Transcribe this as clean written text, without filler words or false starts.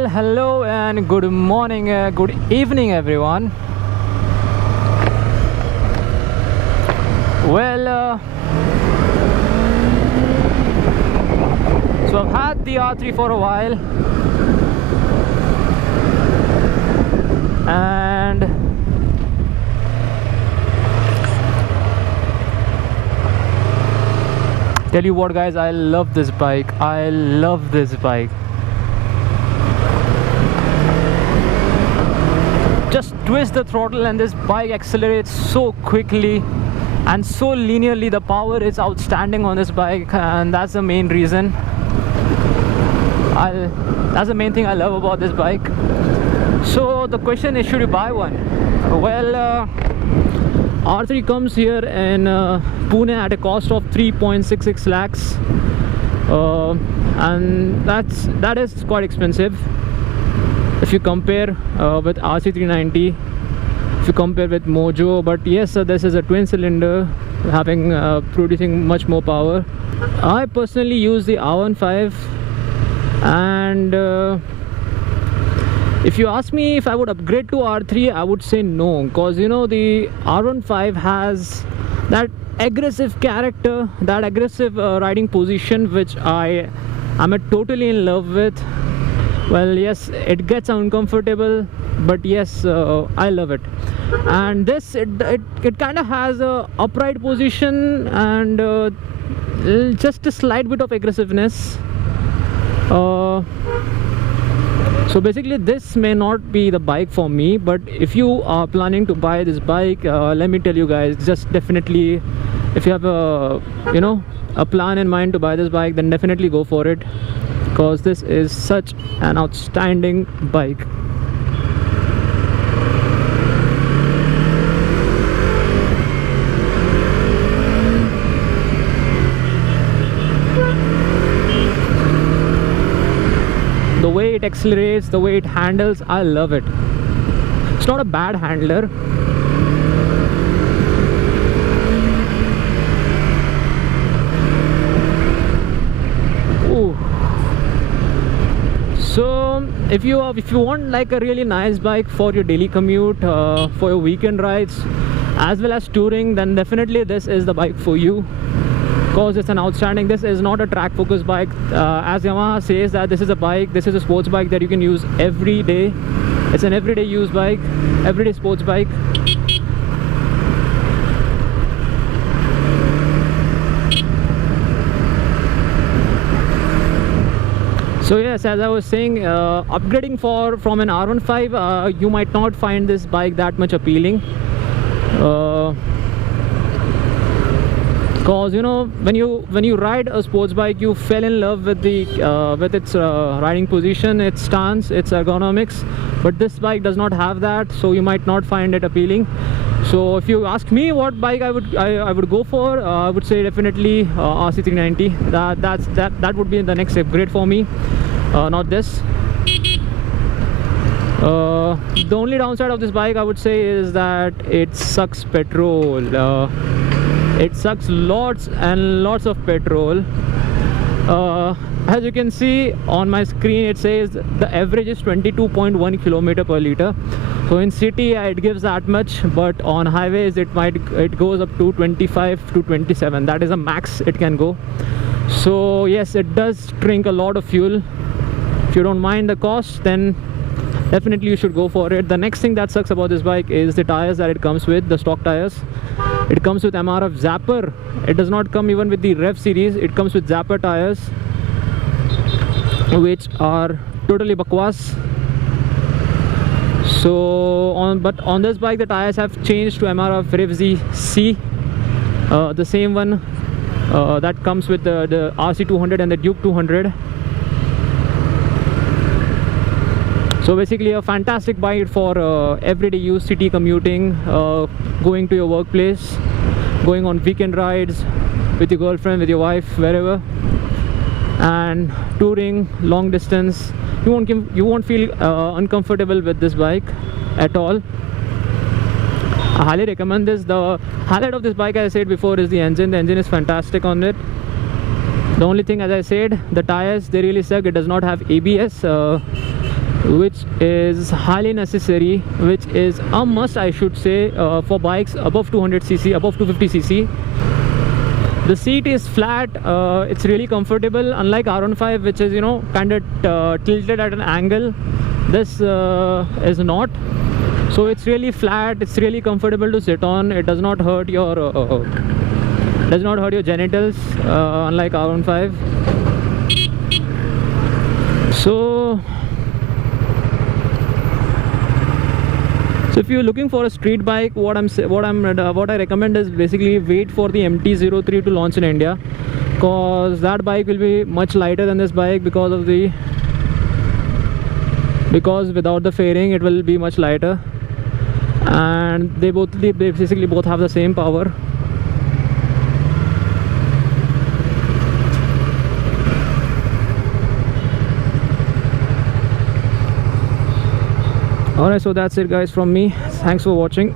Well, hello and good morning, good evening, everyone. Well, so I've had the R3 for a while, and tell you what, guys, I love this bike. I love this bike. Just twist the throttle and this bike accelerates so quickly and so linearly. The power is outstanding on this bike, and that's the main reason. That's the main thing I love about this bike. So the question is, should you buy one? Well, R3 comes here in Pune at a cost of 3.66 lakhs, and that is quite expensive if you compare with RC390, if you compare with Mojo. But yes, this is a twin cylinder having producing much more power. I personally use the R15, and if you ask me if I would upgrade to R3, I would say no, because you know the R15 has that aggressive character, that aggressive riding position, which I am totally in love with. Well, yes, it gets uncomfortable, but yes, I love it. And this, it kind of has a upright position and just a slight bit of aggressiveness. So basically this may not be the bike for me, but if you are planning to buy this bike, let me tell you guys, just definitely, if you have a plan in mind to buy this bike, then definitely go for it, because this is such an outstanding bike. The way it accelerates, the way it handles, I love it. It's not a bad handler. Ooh. So if you want like a really nice bike for your daily commute, for your weekend rides, as well as touring, then definitely this is the bike for you, because it's an outstanding. This is not a track focused bike, as Yamaha says that this is a sports bike that you can use every day. It's an everyday use bike, everyday sports bike. So yes, as I was saying, upgrading from an R15, you might not find this bike that much appealing, because you know, when you ride a sports bike, you fell in love with its riding position, its stance, its ergonomics. But this bike does not have that, so you might not find it appealing. So if you ask me what bike I would go for, I would say definitely RC390. That would be the next upgrade for me, not this. The only downside of this bike, I would say, is that it sucks petrol. It sucks lots and lots of petrol. As you can see on my screen, it says the average is 22.1 kilometer per liter. So in city it gives that much, but on highways it goes up to 25 to 27. That is a max it can go. So yes, it does drink a lot of fuel. If you don't mind the cost, then definitely you should go for it. The next thing that sucks about this bike is the tires that it comes with, the stock tires. It comes with MRF Zapper. It does not come even with the Rev series. It comes with Zapper tires, which are totally bakwas. So on this bike, the tires have changed to MRF Rev Z-C, the same one that comes with the RC200 and the Duke 200. So basically a fantastic bike for everyday use, city commuting, going to your workplace, going on weekend rides with your girlfriend, with your wife, wherever, and touring long distance. You won't feel uncomfortable with this bike at all. I highly recommend this. The highlight of this bike, as I said before, is the engine. The engine is fantastic on it. The only thing, as I said, the tires, they really suck. It does not have ABS. which is highly necessary, which is a must, I should say, for bikes above 200cc, above 250cc. The seat is flat, it's really comfortable, unlike R15, which is, you know, kind of tilted at an angle. This is not. So it's really flat, it's really comfortable to sit on. It does not hurt your genitals, unlike R15. So if you're looking for a street bike, what I recommend is basically wait for the MT-03 to launch in India, because that bike will be much lighter than this bike because without the fairing it will be much lighter, and they basically both have the same power. Alright, so that's it guys from me. Thanks for watching.